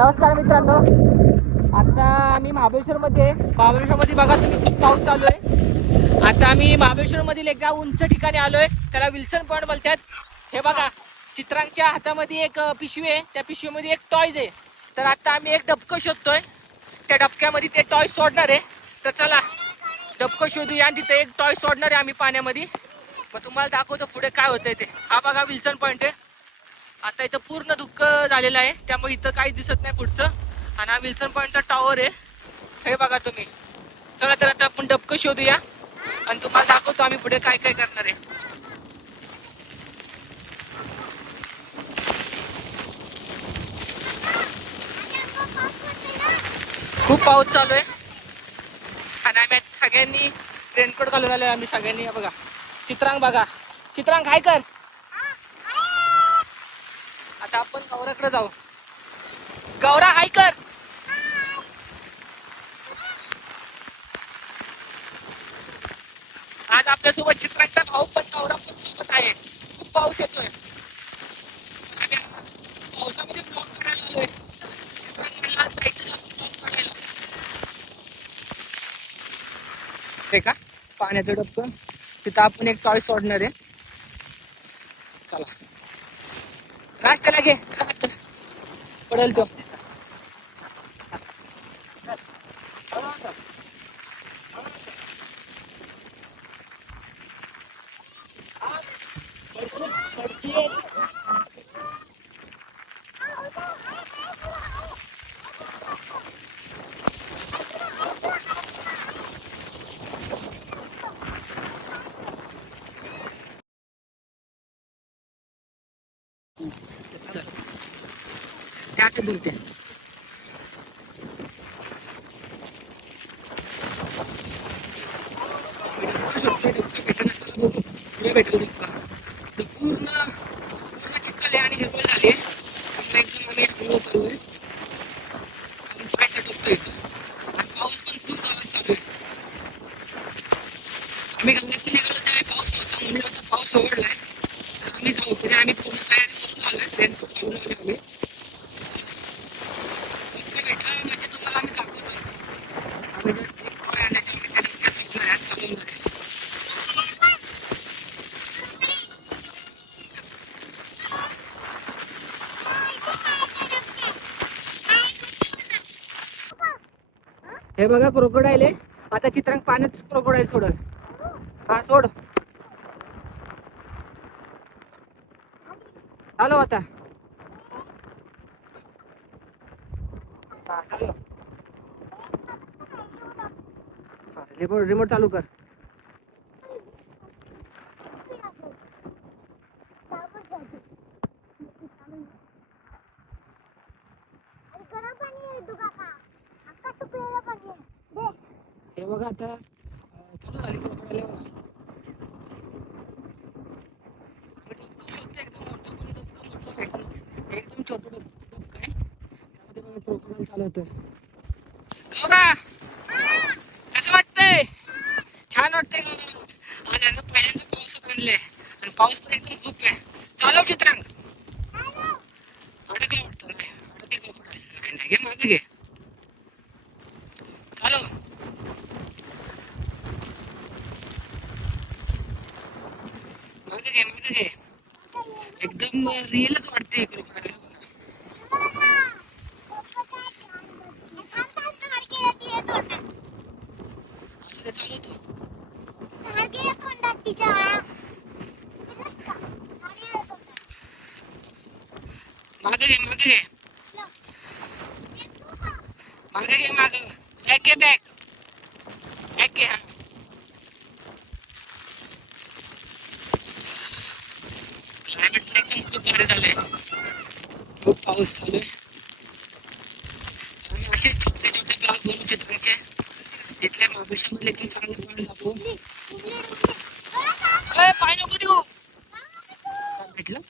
नमस्कार मित्रांनो. आता आम्ही महाबळेश्वरमध्ये महाबळेश्वरमध्ये बघा तुम्ही खूप पाऊस चालू आहे. आता आम्ही महाबळेश्वरमधील एकदा उंच ठिकाणी आलोय. त्याला विल्सन पॉइंट बोलतात. हे बघा चित्रांच्या हातामध्ये एक पिशवी आहे. त्या पिशवीमध्ये एक टॉयज आहे. तर आता आम्ही एक डबकं शोधतोय. त्या डबक्यामध्ये ते टॉय सोडणार आहे. तर चला डबकं शोधूया आणि तिथे एक टॉय सोडणार आहे आम्ही पाण्यामध्ये. मग तुम्हाला दाखवतो पुढे काय होतंय ते. हा बघा विल्सन पॉइंट आहे. आता इथं पूर्ण दुःख झालेलं आहे. त्यामुळे इथं काही दिसत नाही पुढचं. आणि हा विल्सन पॉईंटचा टॉवर आहे. हे बघा तुम्ही. चला तर आता आपण डबकं शोधूया. आणि तुम्हाला दाखवतो आम्ही पुढे काय काय करणार आहे. खूप पाऊस चालू आहे. आणि आम्ही सगळ्यांनी रेनकोट घालून आलोय आम्ही सगळ्यांनी. बघा. चित्रांग बघा. चित्रांग काय कर. आता आपण गौराकडे जाऊ. गौरा हाय कर. आज आपल्यासोबत चित्रांचा भाऊ पण गौरा पण सोबत आहे. खूप पाऊस येतोय. आम्ही पावसामध्ये ब्लॉक काढायला आलोय. चित्रांना जायचं ब्लॉक काढायला. ते का? पाण्याचं डबकं. तिथं आपण एक टॉय सोडणार आहे. चला. रस्त्याला घे पडेल तो चल त्या ते पूर्ण पूर्ण चिखल आणि हिरवळ झाली आहे एकदम आम्ही हळूहळू चाललोय आणि पाय सटकतो इथं आणि पाऊस पण खूप जोरात चालू आहे आम्ही निघालो त्यावेळी पाऊस नव्हता म्हणलं आता पाऊस उघडलाय तर आम्ही जाऊ. तरी आम्ही पूर्ण तयारी करून आलोय. रेनकोट घालून आलोय आम्ही इथे भेटलं म्हणजे तुम्हाला आम्ही दाखवतो आम्ही जर एक पाय आणायचे आम्ही त्या डबक्यात शिकणार आहे, आज चालवणार आहे. हे बघा क्रोकोडाईल आहे. आता चित्रांक पाण्यात क्रोकोडाईल सोडल. हा सोड. हॅलो आता. हा, रिमोट रिमोट चालू कर. बघा आता चालू झाली क्रोकोडाईल बघा आम्ही एकदम मोठं पण डबकं मोठं भेटलं एकदम छोटं डब डबकं आहे त्यामध्ये बघा चालू होतं गौरा! कसं वाटतंय? छान वाटतंय गौरा. आज पहिल्यांदा पाऊस आणले आणि पाऊस पण एकदम खूप आहे. चालव चित्रांग अडकलं वाटतं नाही अडकलं क्रोकोडाईल नाही नाही घे मागे घे चालव मागे घे मागे घे एकदम रिअलच वाटते असं चालू होतं मागे घे मागे घे. मागे घे मागे. बॅक घे बॅक बॅक घे हा क्लायमेट एकदम खूप भारी झालंय. खूप पाऊस चालू आहे. आणि असे छोटे छोटे ब्लॉग बनवू चित्रांचे. इथल्या महाबळेश्वरमधले पण चांगले पॉईंट दाखवू. पाय नको देऊ. भेटलं?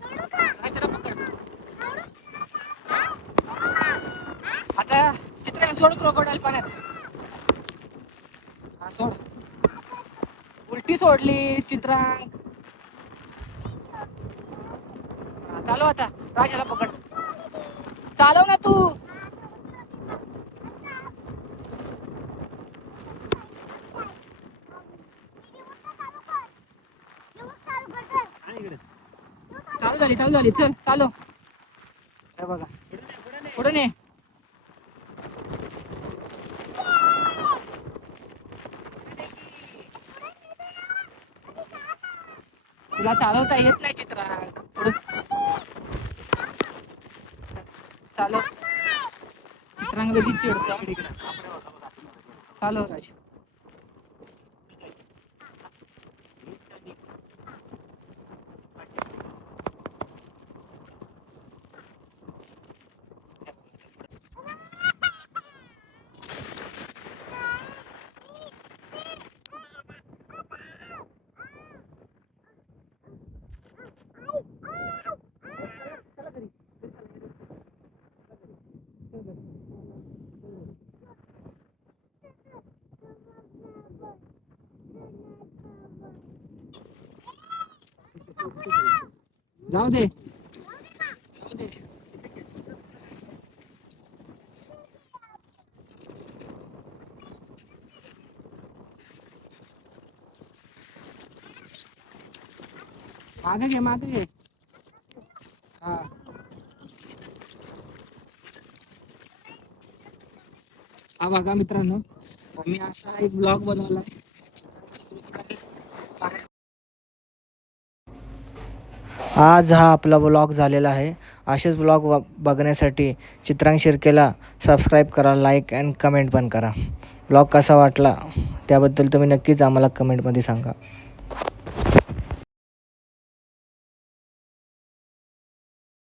काय त्याला पकड आता चित्र सोड क्रोकोडाईल पाण्यात. हा सोड. उलटी सोडली चित्रांक. चालू आता राजाला पकड. चालव ना तू. चालू झाली चालू झाली. चल चालू काय बघा. पुढे ने. तुला चालवता येत नाही चित्रा पुढे. चालव चित्रांग लगेच चिडतो चालव राज जाऊ दे. जाऊ दे मागे घे मागे घे. हा. हा बघा मित्रांनो मी असा एक ब्लॉग बनवला आज हा आपला ब्लॉग झालेला आहे. असेच ब्लॉग व बघण्यासाठी चित्रांग शिर्केला सबस्क्राईब करा लाईक अँड कमेंट पण करा. ब्लॉग कसा वाटला त्याबद्दल तुम्ही नक्कीच आम्हाला कमेंटमध्ये सांगा.